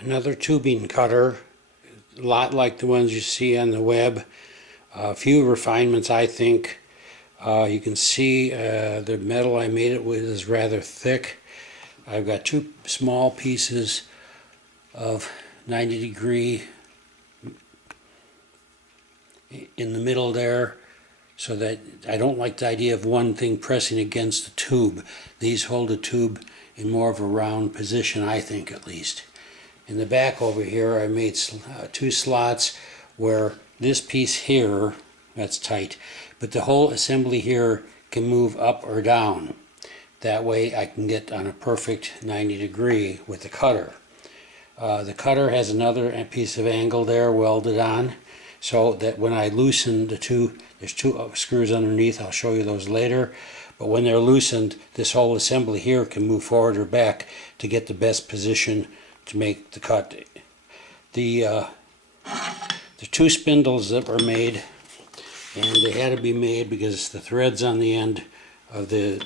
Another tubing cutter, a lot like the ones you see on the web. A few refinements, I think. You can see the metal I made it with is rather thick. I've got two small pieces of 90-degree in the middle there, so that I don't like the idea of one thing pressing against the tube. These hold the tube in more of a round position, I think, at least. In the back over here I made two slots where this piece here, that's tight, but the whole assembly here can move up or down. That way I can get on a perfect 90-degree with the cutter. The cutter has another piece of angle there welded on, so that when I loosen the two, there's two screws underneath, I'll show you those later, but when they're loosened, this whole assembly here can move forward or back to get the best position to make the cut. The two spindles that were made, and they had to be made because the threads on the end of the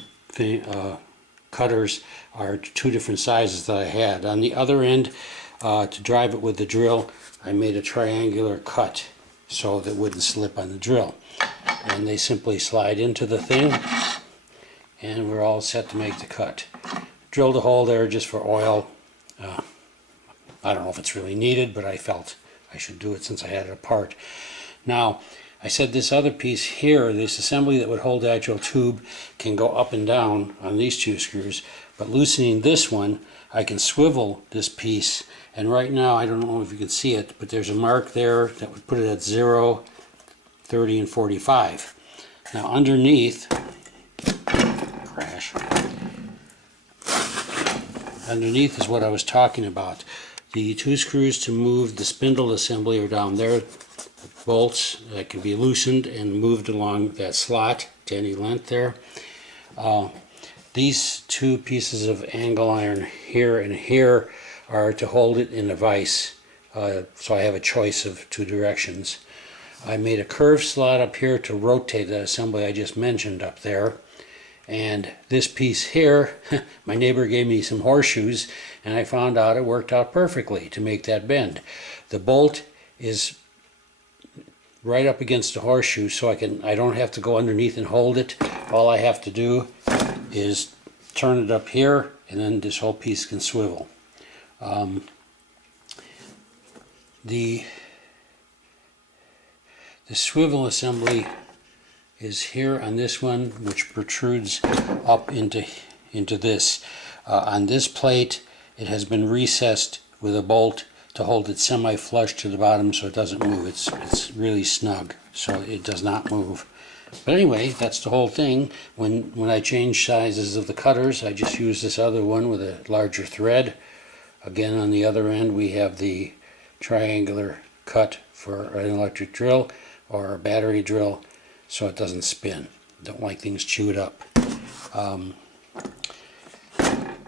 cutters are two different sizes that I had. On the other end, to drive it with the drill, I made a triangular cut so that it wouldn't slip on the drill. And they simply slide into the thing, and we're all set to make the cut. Drilled a hole there just for oil. I don't know if it's really needed, but I felt I should do it since I had it apart. Now, I said this other piece here, this assembly that would hold the actual tube, can go up and down on these two screws, but loosening this one, I can swivel this piece, and right now, I don't know if you can see it, but there's a mark there that would put it at 0, 30, and 45. Now underneath, crash, underneath is what I was talking about. The two screws to move the spindle assembly are down there, bolts that can be loosened and moved along that slot to any length there. These two pieces of angle iron here and here are to hold it in a vise, so I have a choice of two directions. I made a curved slot up here to rotate that assembly I just mentioned up there. And this piece here, my neighbor gave me some horseshoes, and I found out it worked out perfectly to make that bend. The bolt is right up against the horseshoe, so I don't have to go underneath and hold it. All I have to do is turn it up here, and then this whole piece can swivel. The swivel assembly is here on this one, which protrudes up into this. On this plate, it has been recessed with a bolt to hold it semi-flush to the bottom so it doesn't move. It's really snug, so it does not move. But anyway, that's the whole thing. When I change sizes of the cutters, I just use this other one with a larger thread. Again, on the other end, we have the triangular cut for an electric drill or a battery drill, so it doesn't spin. Don't like things chewed up.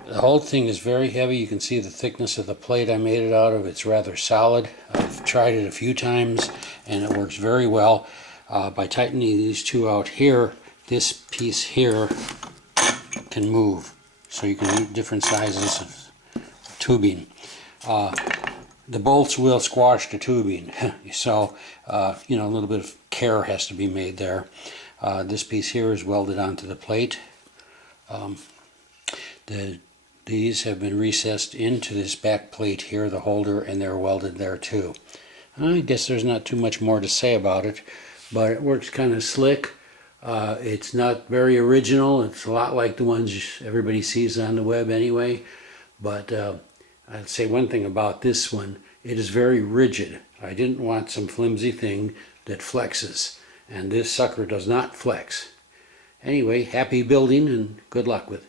The whole thing is very heavy. You can see the thickness of the plate I made it out of. It's rather solid. I've tried it a few times and it works very well. By tightening these two out here, this piece here can move. So you can do different sizes of tubing. The bolts will squash the tubing, so you know, a little bit of care has to be made there. This piece here is welded onto the plate. These have been recessed into this back plate here, the holder, and they're welded there too. I guess there's not too much more to say about it, but it works kind of slick. It's not very original. It's a lot like the ones everybody sees on the web anyway, but I'd say one thing about this one, it is very rigid. I didn't want some flimsy thing that flexes, and this sucker does not flex. Anyway, happy building and good luck with it.